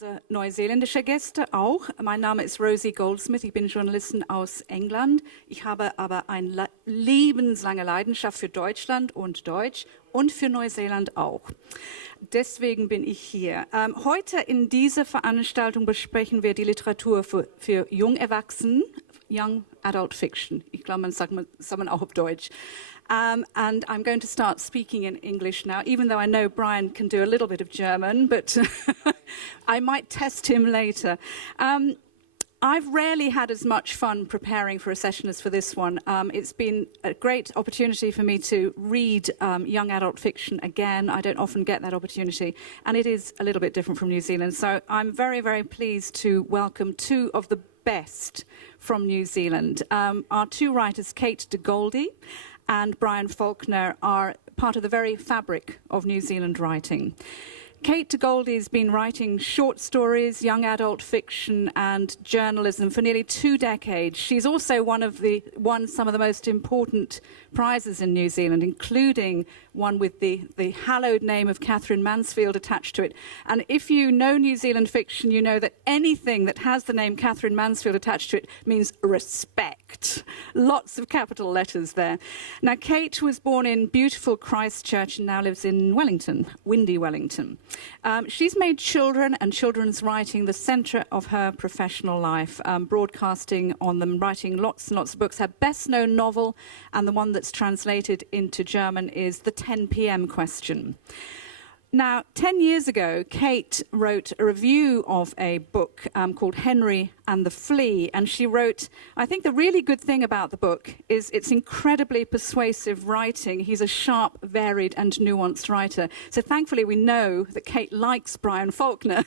unsere neuseeländische Gäste auch. Mein Name ist Rosie Goldsmith, ich bin Journalistin aus England. Ich habe aber eine lebenslange Leidenschaft für Deutschland und Deutsch und für Neuseeland auch. Deswegen bin ich hier. Heute in dieser Veranstaltung besprechen wir die Literatur für Jungerwachsenen, Young Adult Fiction. Ich glaube, man sagt man auch auf Deutsch. And I'm going to start speaking in English now, even though I know Brian can do a little bit of German, but I might test him later. I've rarely had as much fun preparing for a session as for this one. It's been a great opportunity for me to read young adult fiction again. I don't often get that opportunity, and it is a little bit different from New Zealand. So I'm very, very pleased to welcome two of the best from New Zealand. Our two writers, Kate de Goldi and Brian Falkner, are part of the very fabric of New Zealand writing. Kate de Goldi has been writing short stories, young adult fiction and journalism for nearly 2 decades. She's also won some of the most important prizes in New Zealand, including one with the hallowed name of Catherine Mansfield attached to it. And if you know New Zealand fiction, you know that anything that has the name Catherine Mansfield attached to it means respect. Lots of capital letters there. Now, Kate was born in beautiful Christchurch and now lives in Wellington, windy Wellington. She's made children and children's writing the centre of her professional life, broadcasting on them, writing lots and lots of books. Her best-known novel, and the one that's translated into German, is The 10 p.m. Question. Now, 10 years ago, Kate wrote a review of a book called Henry and the Flea, and she wrote, I think the really good thing about the book is its incredibly persuasive writing. He's a sharp, varied, and nuanced writer. So thankfully, we know that Kate likes Brian Falkner,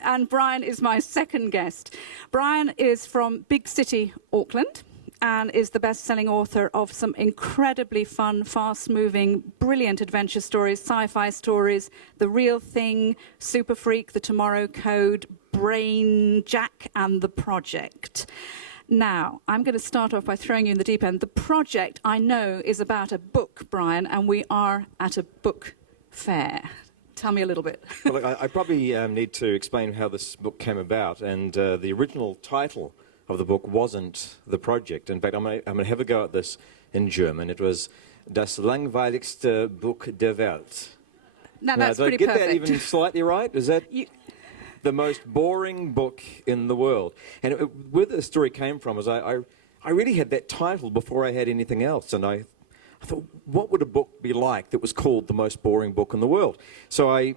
and Brian is my second guest. Brian is from big city Auckland, and is the best-selling author of some incredibly fun, fast-moving, brilliant adventure stories, sci-fi stories, The Real Thing, Super Freak, The Tomorrow Code, Brain Jack, and The Project. Now, I'm going to start off by throwing you in the deep end. The Project, I know, is about a book, Brian, and we are at a book fair. Tell me a little bit. Well, look, I probably need to explain how this book came about, and the original title of the book wasn't The Project. In fact, I'm going to have a go at this in German. It was Das langweiligste Buch der Welt. Now, that's pretty perfect. Did I get perfect. that even slightly right? Is that the most boring book in the world? And where the story came from is I really had that title before I had anything else, and I thought, what would a book be like that was called the most boring book in the world? So I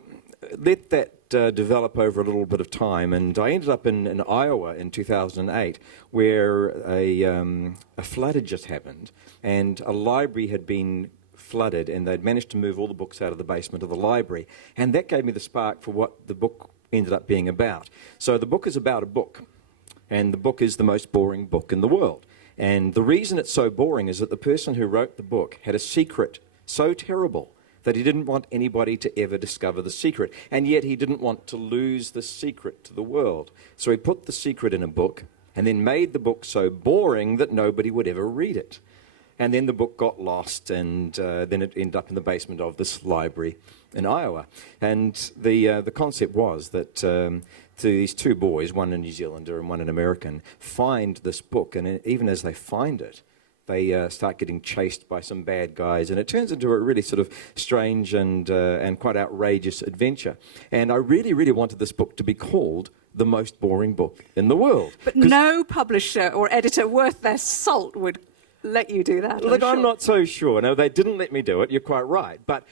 let that develop over a little bit of time, and I ended up in Iowa in 2008, where a flood had just happened, and a library had been flooded, and they'd managed to move all the books out of the basement of the library, and that gave me the spark for what the book ended up being about. So the book is about a book, and the book is the most boring book in the world. And the reason it's so boring is that the person who wrote the book had a secret so terrible that he didn't want anybody to ever discover the secret. And yet he didn't want to lose the secret to the world. So he put the secret in a book and then made the book so boring that nobody would ever read it. And then the book got lost, and then it ended up in the basement of this library in Iowa. And the concept was that these two boys, one a New Zealander and one an American, find this book, and even as they find it, they start getting chased by some bad guys, and it turns into a really sort of strange and quite outrageous adventure. And I really, really wanted this book to be called the most boring book in the world. But no publisher or editor worth their salt would let you do that. Look, I'm not so sure. No, they didn't let me do it. You're quite right. But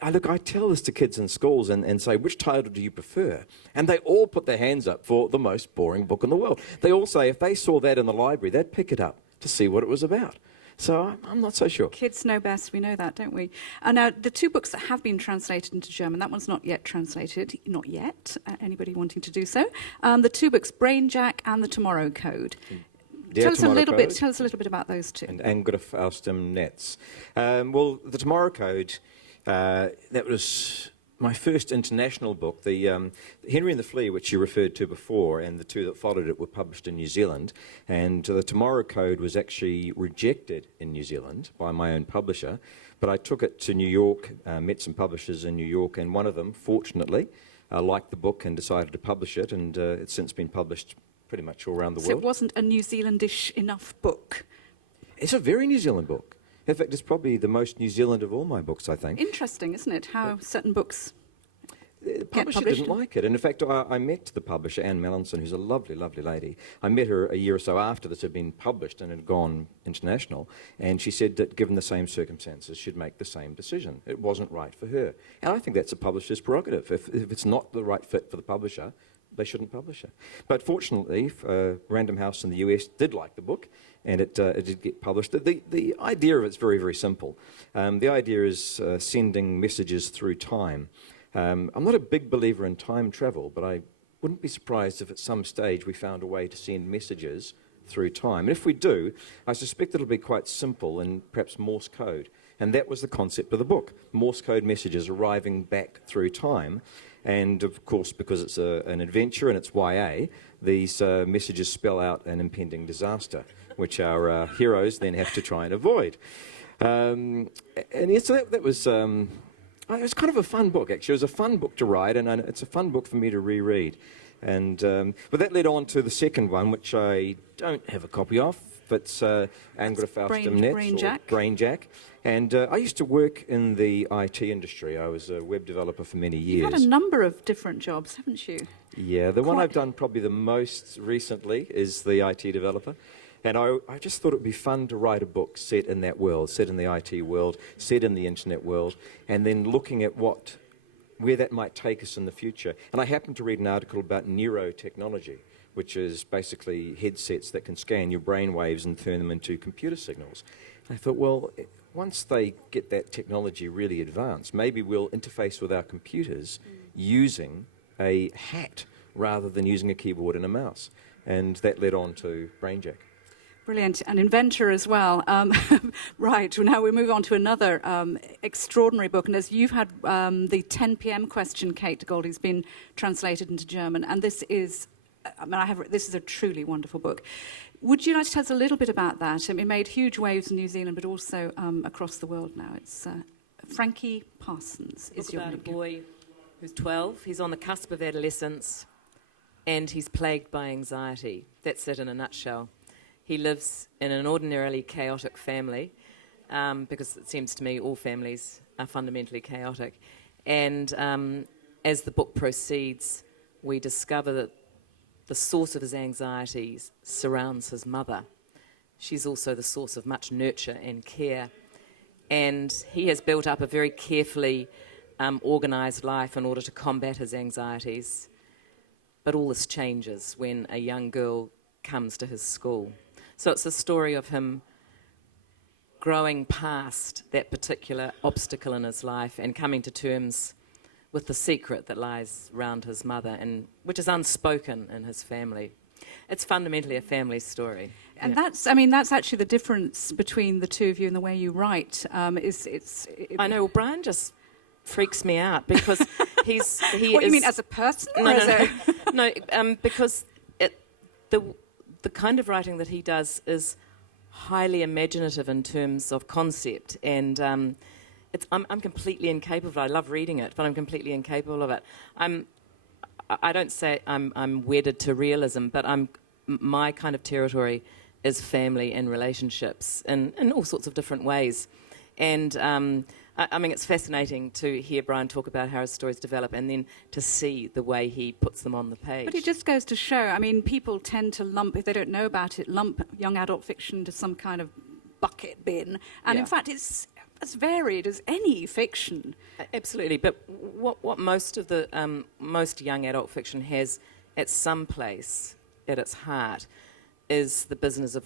I tell this to kids in schools and say, which title do you prefer? And they all put their hands up for the most boring book in the world. They all say if they saw that in the library, they'd pick it up to see what it was about. So I'm not so sure. Kids know best, we know that, don't we? Now, the two books that have been translated into German, that one's not yet translated, not yet, anybody wanting to do so. The two books, Brain Jack and The Tomorrow Code. Tell us a little bit about those two. And Angriff aus dem Netz. Well, The Tomorrow Code, that was my first international book. The Henry and the Flea, which you referred to before, and the two that followed it were published in New Zealand. And The Tomorrow Code was actually rejected in New Zealand by my own publisher. But I took it to New York, met some publishers in New York, and one of them, fortunately, liked the book and decided to publish it, and it's since been published pretty much all around the So world. it wasn't a New Zealandish enough book. It's a very New Zealand book. In fact, it's probably the most New Zealand of all my books, I think. Interesting, isn't it, how certain books The get publisher published? didn't like it. And in fact, I met the publisher, Anne Mallinson, who's a lovely, lovely lady. I met her a year or so after this had been published and had gone international. And she said that given the same circumstances, she'd make the same decision. It wasn't right for her. And I think that's a publisher's prerogative. If it's not the right fit for the publisher, they shouldn't publish it. But fortunately, Random House in the US did like the book, and it did get published. The idea of it's very, very simple. The idea is sending messages through time. I'm not a big believer in time travel, but I wouldn't be surprised if at some stage we found a way to send messages through time. And if we do, I suspect it'll be quite simple and perhaps Morse code. And that was the concept of the book, Morse code messages arriving back through time. And of course, because it's an adventure and it's YA, these messages spell out an impending disaster, which our heroes then have to try and avoid. And yeah, so that was... it was kind of a fun book, actually. It was a fun book to write, and it's a fun book for me to reread. And but that led on to the second one, which I don't have a copy of, but Brainjack. And I used to work in the IT industry. I was a web developer for many years. You've had a number of different jobs, haven't you? Yeah, the one I've done probably the most recently is the IT developer. And I just thought it would be fun to write a book set in that world, set in the IT world, set in the internet world, and then looking at where that might take us in the future. And I happened to read an article about neurotechnology, which is basically headsets that can scan your brain waves and turn them into computer signals. And I thought, well, once they get that technology really advanced, maybe we'll interface with our computers using a hat rather than using a keyboard and a mouse. And that led on to Brainjack. Brilliant. An inventor as well. Right, well, now we move on to another extraordinary book. And as you've had the 10 p.m. question, Kate Goldi's been translated into German. And this is, this is a truly wonderful book. Would you like to tell us a little bit about that? It made huge waves in New Zealand, but also across the world now. It's Frankie Parsons is your name. About a boy who's 12. He's on the cusp of adolescence, and he's plagued by anxiety. That's it in a nutshell. He lives in an ordinarily chaotic family, because it seems to me all families are fundamentally chaotic. And as the book proceeds, we discover that the source of his anxieties surrounds his mother. She's also the source of much nurture and care. And he has built up a very carefully organised life in order to combat his anxieties. But all this changes when a young girl comes to his school. So it's a story of him growing past that particular obstacle in his life and coming to terms with the secret that lies around his mother, and which is unspoken in his family. It's fundamentally a family story. And that's actually the difference between the two of you and the way you write. I know, well, Brian just freaks me out because What do you mean, as a person? No, because the kind of writing that he does is highly imaginative in terms of concept, and I'm completely incapable. I love reading it, but I'm completely incapable of it. I don't say I'm wedded to realism, but my kind of territory is family and relationships in all sorts of different ways. And it's fascinating to hear Brian talk about how his stories develop and then to see the way he puts them on the page. But it just goes to show, people tend to lump, if they don't know about it, lump young adult fiction to some kind of bucket bin. And in fact, it's as varied as any fiction. Absolutely. But what most of the most young adult fiction has at some place at its heart is the business of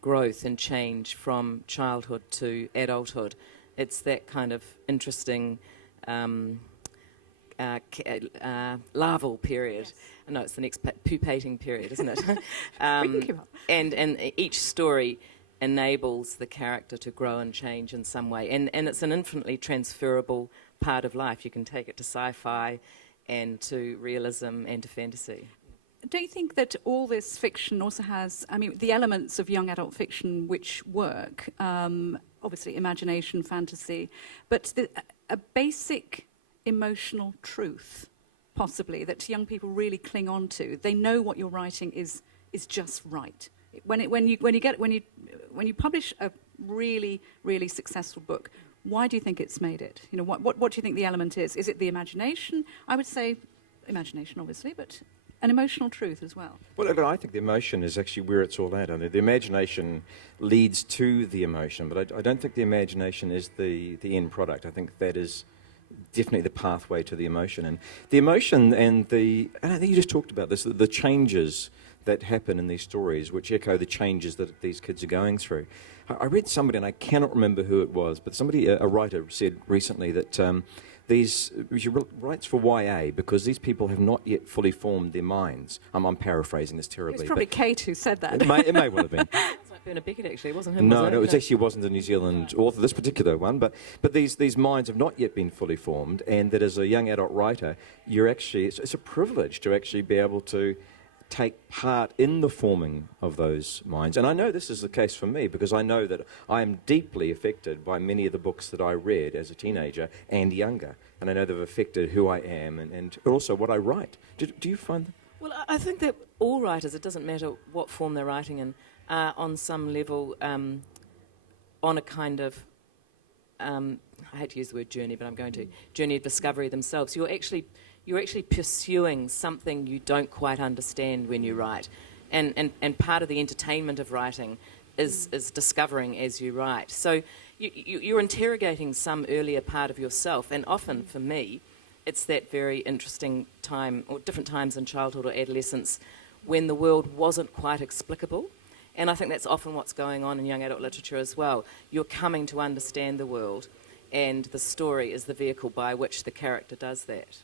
growth and change from childhood to adulthood. It's that kind of interesting larval period. Yes. No, it's the next pupating period, isn't it? And each story enables the character to grow and change in some way. And it's an infinitely transferable part of life. You can take it to sci-fi and to realism and to fantasy. Don't you think that all this fiction also has, the elements of young adult fiction which work, obviously imagination, fantasy, but a basic emotional truth possibly, that young people really cling on to. They know what you're writing is just right. When you publish a really, really successful book, why do you think it's made it? You know, what do you think the element is? Is it the imagination? I would say imagination, obviously, but an emotional truth as well. Well, I think the emotion is actually where it's all at. I mean, the imagination leads to the emotion, but I don't think the imagination is the end product. I think that is definitely the pathway to the emotion. And the emotion and I think you just talked about this, the changes that happen in these stories, which echo the changes that these kids are going through. I read somebody, and I cannot remember who it was, but somebody, a writer, said recently that she writes for YA because these people have not yet fully formed their minds. I'm paraphrasing this terribly. It's probably Kate who said that. It may well have been. It's like Bernard Beckett, actually. It wasn't him, No, was it? it actually wasn't a New Zealand author, this particular one, but these minds have not yet been fully formed, and that as a young adult writer, it's a privilege to actually be able to take part in the forming of those minds. And I know this is the case for me because I know that I am deeply affected by many of the books that I read as a teenager and younger. And I know they've affected who I am and also what I write. Do you find that? Well, I think that all writers, it doesn't matter what form they're writing in, are on some level on a kind of, I hate to use the word journey, but I'm going to, journey of discovery themselves. You're actually pursuing something you don't quite understand when you write. And part of the entertainment of writing is discovering as you write. So you're interrogating some earlier part of yourself, and often for me, it's that very interesting time, or different times in childhood or adolescence, when the world wasn't quite explicable. And I think that's often what's going on in young adult literature as well. You're coming to understand the world, and the story is the vehicle by which the character does that.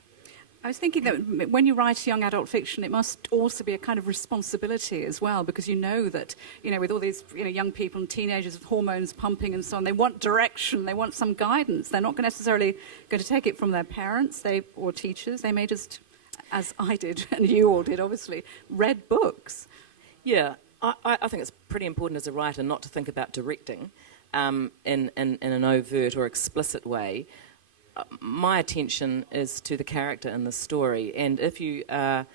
I was thinking that when you write young adult fiction, it must also be a kind of responsibility as well, because you know that, with all these, young people and teenagers with hormones pumping and so on, they want direction, they want some guidance. They're not necessarily going to take it from their parents or teachers. They may just, as I did, and you all did, obviously, read books. Yeah, I think it's pretty important as a writer not to think about directing in an overt or explicit way. My attention is to the character in the story, and if you are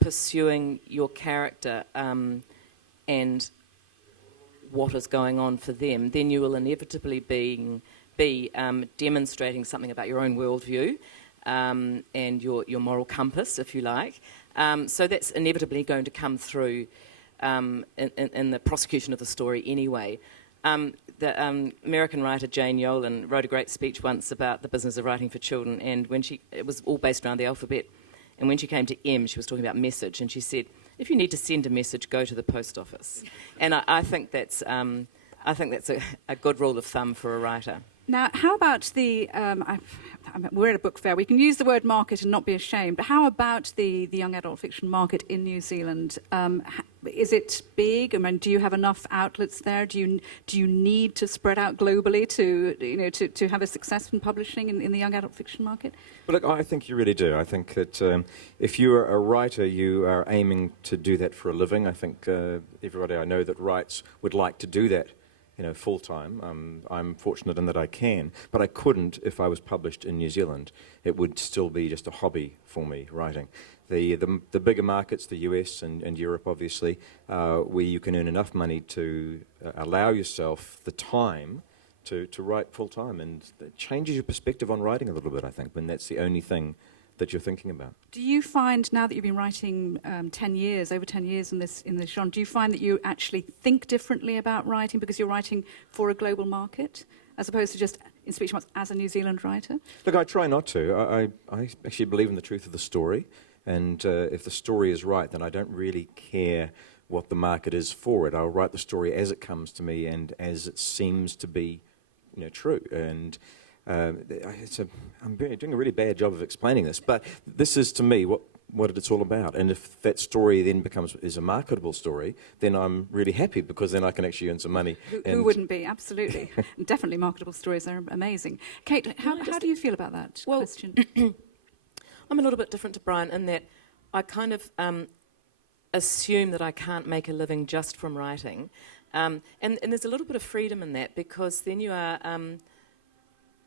pursuing your character and what is going on for them, then you will inevitably be demonstrating something about your own worldview and your moral compass, if you like. So that's inevitably going to come through in the prosecution of the story anyway. The American writer Jane Yolen wrote a great speech once about the business of writing for children, and it was all based around the alphabet, and when she came to M, she was talking about message, and she said, if you need to send a message, go to the post office. And I think that's a good rule of thumb for a writer. Now, how about we're at a book fair. We can use the word market and not be ashamed, but how about the young adult fiction market in New Zealand? Is it big? I mean, do you have enough outlets there? Do you need to spread out globally to have a success in publishing in the young adult fiction market? Well, look, I think you really do. I think that if you're a writer, you are aiming to do that for a living. I think everybody I know that writes would like to do that full time. I'm fortunate in that I can, but I couldn't if I was published in New Zealand. It would still be just a hobby for me, writing. The bigger markets, the US and Europe, obviously, where you can earn enough money to allow yourself the time to write full time, and it changes your perspective on writing a little bit, I think, when that's the only thing that you're thinking about. Do you find, now that you've been writing over 10 years in this genre, do you find that you actually think differently about writing because you're writing for a global market, as opposed to just in speech marks as a New Zealand writer? Look, I try not to. I actually believe in the truth of the story, and if the story is right, then I don't really care what the market is for it. I'll write the story as it comes to me and as it seems to be, true. And I'm doing a really bad job of explaining this, but this is to me what it's all about. And if that story then is a marketable story, then I'm really happy, because then I can actually earn some money. Who wouldn't be? Absolutely. Definitely marketable stories are amazing. Kate, how do you feel about that question? I'm a little bit different to Brian in that I kind of assume that I can't make a living just from writing. And there's a little bit of freedom in that, because then you are...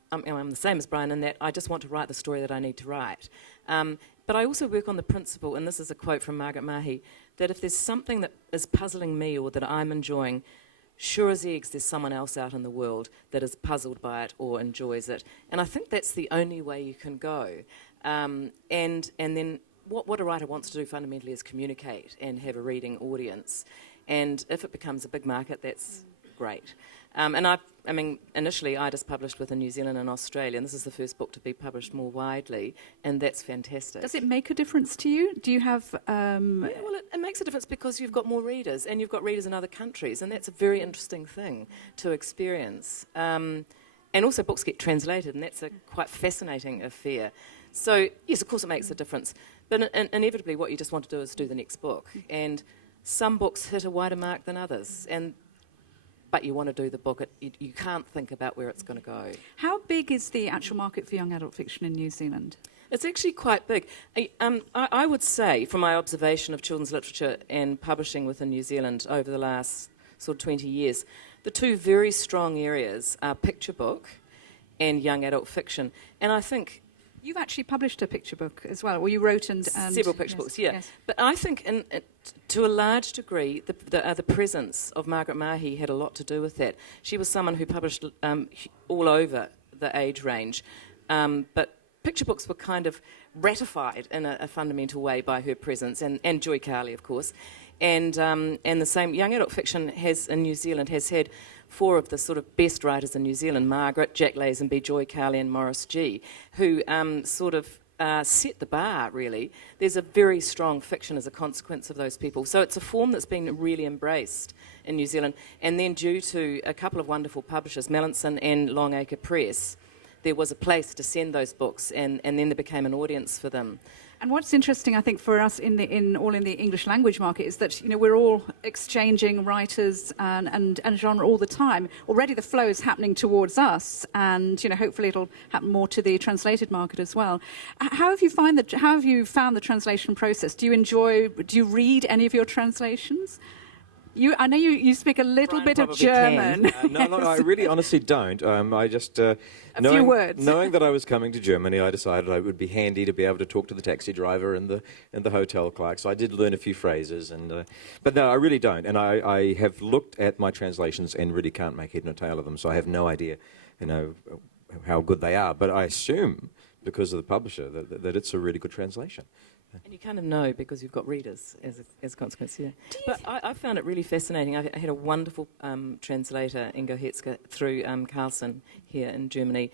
I'm the same as Brian in that I just want to write the story that I need to write. But I also work on the principle, and this is a quote from Margaret Mahy, that if there's something that is puzzling me or that I'm enjoying, sure as eggs there's someone else out in the world that is puzzled by it or enjoys it. And I think that's the only way you can go. And then what a writer wants to do fundamentally is communicate and have a reading audience. And if it becomes a big market, that's great. I mean, initially I just published with in New Zealand and Australia, and this is the first book to be published more widely, and that's fantastic. Does it make a difference to you? Do you have... Yeah, well, it makes a difference because you've got more readers, and you've got readers in other countries, and that's a very interesting thing to experience. And also books get translated, and that's a quite fascinating affair. So, yes, of course it makes a difference. But inevitably what you just want to do is do the next book. And some books hit a wider mark than others, but you want to do the book. You can't think about where it's going to go. How big is the actual market for young adult fiction in New Zealand? It's actually quite big. I would say, from my observation of children's literature and publishing within New Zealand over the last sort of 20 years, the two very strong areas are picture book and young adult fiction. And I think... You've actually published a picture book as well, or you wrote and several picture books, yeah. Yes. But I think, to a large degree, the presence of Margaret Mahy had a lot to do with that. She was someone who published all over the age range, but picture books were kind of ratified in a fundamental way by her presence, and Joy Carley, of course. And the same young adult fiction in New Zealand has had four of the sort of best writers in New Zealand, Margaret, Jack Lazenby, Joy Carley and Morris G, who sort of set the bar, really. There's a very strong fiction as a consequence of those people. So it's a form that's been really embraced in New Zealand. And then due to a couple of wonderful publishers, Mallinson and Longacre Press, there was a place to send those books, and then there became an audience for them. And what's interesting, I think, for us in the English language market is that we're all exchanging writers and genre all the time. Already the flow is happening towards us, and hopefully it'll happen more to the translated market as well. How have you found the translation process? Do you read any of your translations? I know you speak a little bit of German. No, I really honestly don't. I just few words. Knowing that I was coming to Germany, I decided it would be handy to be able to talk to the taxi driver and the hotel clerk. So I did learn a few phrases, but no, I really don't. And I have looked at my translations and really can't make head nor tail of them. So I have no idea, how good they are. But I assume, because of the publisher, that it's a really good translation. And you kind of know because you've got readers as a consequence, yeah. But I found it really fascinating. I had a wonderful translator, Ingo Hetzke, through Carlsen here in Germany,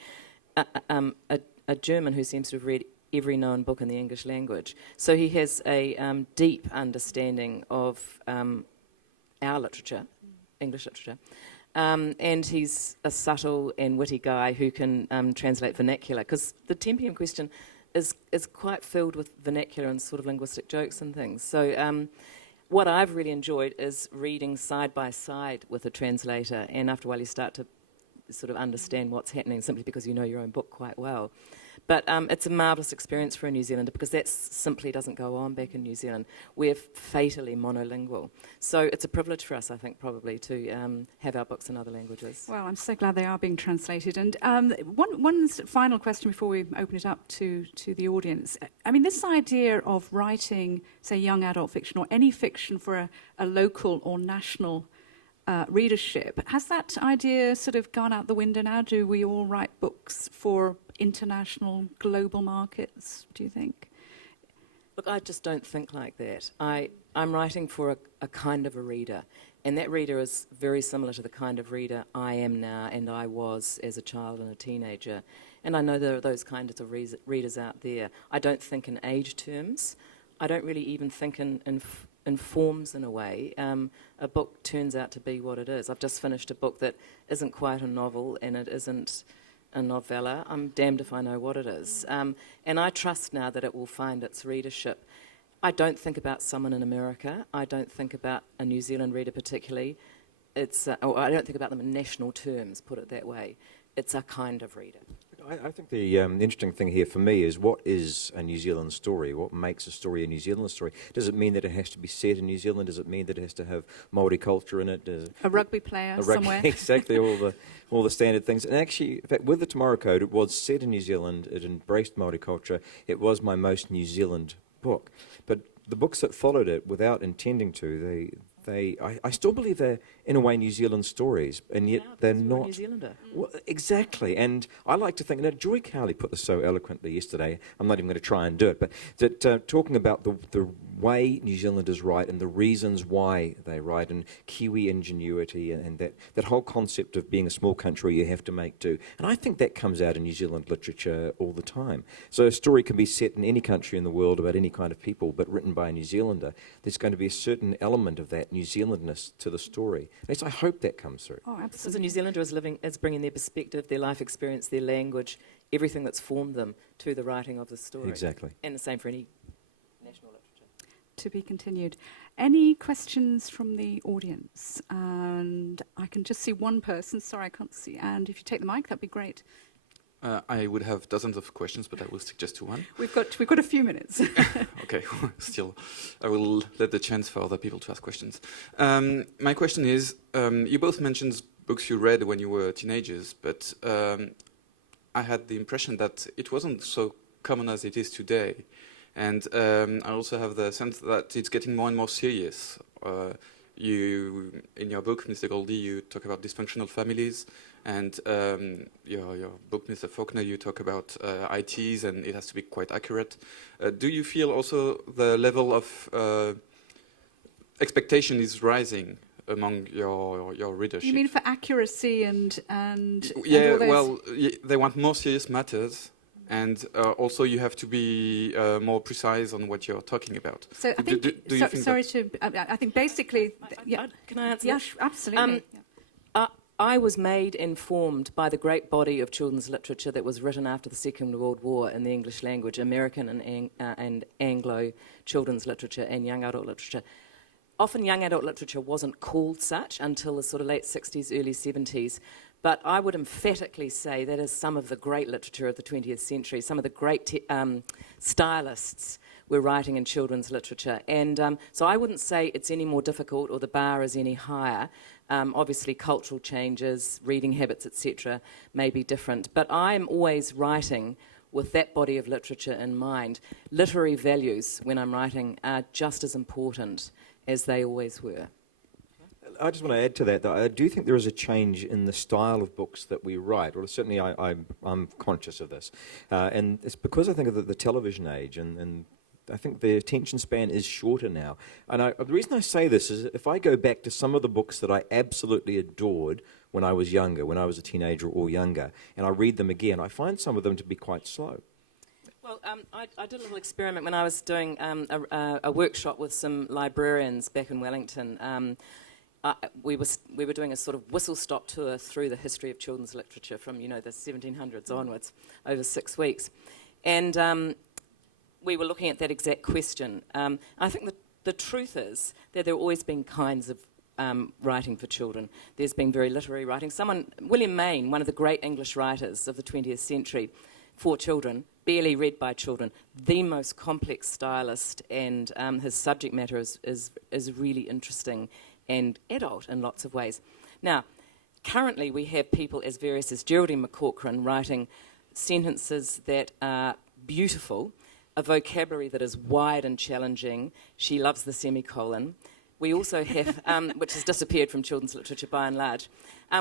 a German who seems to have read every known book in the English language. So he has a deep understanding of our literature, English literature. And he's a subtle and witty guy who can translate vernacular, because the tempi in question is quite filled with vernacular and sort of linguistic jokes and things. So what I've really enjoyed is reading side by side with a translator, and after a while you start to sort of understand what's happening simply because you know your own book quite well. But it's a marvellous experience for a New Zealander, because that simply doesn't go on back in New Zealand. We're fatally monolingual. So it's a privilege for us, I think, probably, to have our books in other languages. Well, I'm so glad they are being translated. And one final question before we open it up to the audience. I mean, this idea of writing, say, young adult fiction or any fiction for a local or national readership, has that idea sort of gone out the window now? Do we all write books for international, global markets, do you think? Look, I just don't think like that. I'm writing for a kind of a reader, and that reader is very similar to the kind of reader I am now and I was as a child and a teenager. And I know there are those kinds of readers out there. I don't think in age terms. I don't really even think in forms, in a way. A book turns out to be what it is. I've just finished a book that isn't quite a novel, and it isn't a novella. I'm damned if I know what it is. And I trust now that it will find its readership. I don't think about someone in America. I don't think about a New Zealand reader particularly. Or I don't think about them in national terms, put it that way. It's a kind of reader. I think the interesting thing here for me is what is a New Zealand story? What makes a story a New Zealand story? Does it mean that it has to be set in New Zealand? Does it mean that it has to have Māori culture in it? A rugby player somewhere. Exactly, all the standard things. And actually, in fact, with the Tomorrow Code, it was set in New Zealand. It embraced Māori culture. It was my most New Zealand book. But the books that followed it, without intending to, I still believe they're, in a way, New Zealand stories, and yet they're not. New Zealander. Well, exactly, and I like to think, now Joy Cowley put this so eloquently yesterday, I'm not even going to try and do it, but that talking about the way New Zealanders write and the reasons why they write, and Kiwi ingenuity, and that whole concept of being a small country you have to make do. And I think that comes out in New Zealand literature all the time. So a story can be set in any country in the world about any kind of people, but written by a New Zealander. There's going to be a certain element of that New Zealandness to the story. At least I hope that comes through. Oh, Because a absolutely. New Zealander is bringing their perspective, their life experience, their language, everything that's formed them to the writing of the story. Exactly. And the same for any national literature. To be continued. Any questions from the audience? And I can just see one person. Sorry, I can't see. And if you take the mic, that'd be great. I would have dozens of questions, but I will stick just to one. We've got a few minutes. Okay, still, I will let the chance for other people to ask questions. My question is, you both mentioned books you read when you were teenagers, but I had the impression that it wasn't so common as it is today. And I also have the sense that it's getting more and more serious. You, in your book, Mr. Goldi, you talk about dysfunctional families, and your book, Mr. Falkner, you talk about ITs, and it has to be quite accurate. Do you feel also the level of expectation is rising among your readership? You mean for accuracy and yeah, and all those? well, they want more serious matters. And also, you have to be more precise on what you're talking about. So I think. do you think sorry to. I think basically. Can I answer Yeah, that? absolutely. I was made informed by the great body of children's literature that was written after the Second World War in the English language, American and Anglo children's literature and young adult literature. Often young adult literature wasn't called such until the sort of late 60s, early 70s. But I would emphatically say that is some of the great literature of the 20th century. Some of the great stylists were writing in children's literature. And so I wouldn't say it's any more difficult or the bar is any higher. Obviously, cultural changes, reading habits, etc. may be different. But I'm always writing with that body of literature in mind. Literary values, when I'm writing, are just as important as they always were. I just want to add to that I do think there is a change in the style of books that we write. Well, certainly I'm conscious of this. And it's because I think of the television age, and I think the attention span is shorter now. And the reason I say this is if I go back to some of the books that I absolutely adored when I was younger, when I was a teenager or younger, and I read them again, I find some of them to be quite slow. Well, I did a little experiment when I was doing a workshop with some librarians back in Wellington. We were doing a sort of whistle-stop tour through the history of children's literature from, the 1700s onwards over 6 weeks. And we were looking at that exact question. I think the truth is that there have always been kinds of writing for children. There's been very literary writing. William Mayne, one of the great English writers of the 20th century, for children, barely read by children, the most complex stylist, and his subject matter is really interesting and adult in lots of ways. Now, currently we have people as various as Geraldine McCaughrean writing sentences that are beautiful, a vocabulary that is wide and challenging. She loves the semicolon. We also have, which has disappeared from children's literature by and large.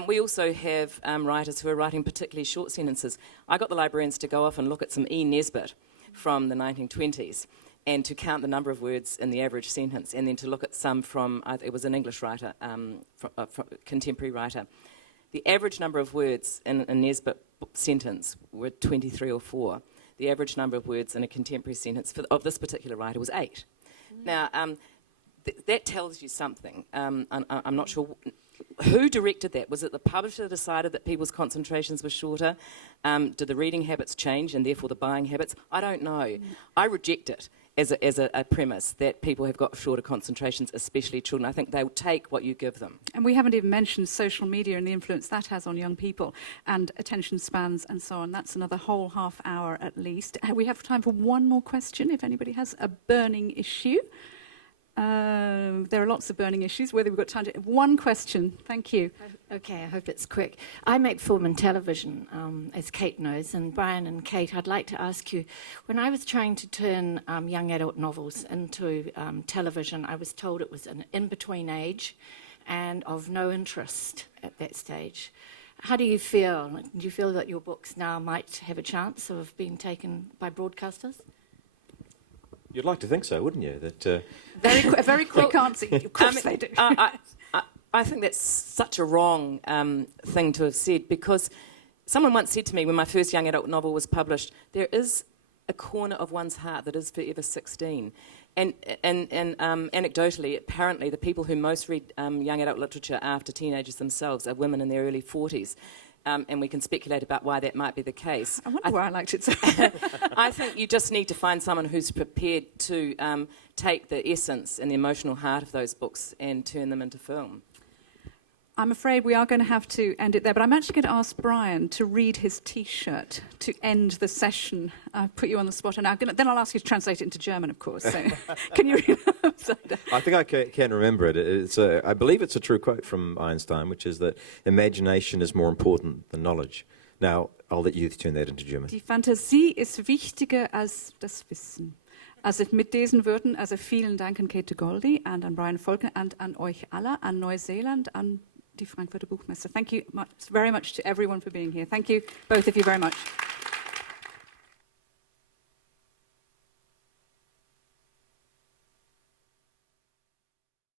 We also have writers who are writing particularly short sentences. I got the librarians to go off and look at some E. Nesbitt from the 1920s and to count the number of words in the average sentence, and then to look at some from, it was an English writer, contemporary writer. The average number of words in a Nesbitt sentence were 23 or 4. The average number of words in a contemporary sentence of this particular writer was 8. Now, that tells you something. I'm not sure who directed that. Was it the publisher that decided that people's concentrations were shorter? Did the reading habits change and therefore the buying habits? I don't know. I reject it as a premise, that people have got shorter concentrations, especially children. I think they'll take what you give them. And we haven't even mentioned social media and the influence that has on young people and attention spans and so on. That's another whole half hour at least. We have time for one more question if anybody has a burning issue. There are lots of burning issues. Whether we've got time to... One question. Thank you. Okay, I hope it's quick. I make film and television, as Kate knows, and Brian and Kate, I'd like to ask you, when I was trying to turn young adult novels into television, I was told it was an in-between age and of no interest at that stage. How do you feel? Do you feel that your books now might have a chance of being taken by broadcasters? You'd like to think so, wouldn't you? That A very quick answer. Of course they do. I think that's such a wrong thing to have said, because someone once said to me when my first young adult novel was published, there is a corner of one's heart that is forever 16. And anecdotally, apparently, the people who most read young adult literature after teenagers themselves are women in their early 40s. And we can speculate about why that might be the case. I wonder why I liked it so. I think you just need to find someone who's prepared to take the essence and the emotional heart of those books and turn them into film. I'm afraid we are going to have to end it there, but I'm actually going to ask Brian to read his T-shirt to end the session. I've put you on the spot, and then I'll ask you to translate it into German, of course. So, can you read it? I think I can remember it. I believe it's a true quote from Einstein, which is that imagination is more important than knowledge. Now, I'll let you turn that into German. Die Fantasie ist wichtiger als das Wissen. Also mit diesen Worten, vielen Dank an Kate Goldi and an Brian Falkner and an euch alle, an Neuseeland, an die Frankfurter Buchmesse. Thank you very much to everyone for being here. Thank you, both of you, very much.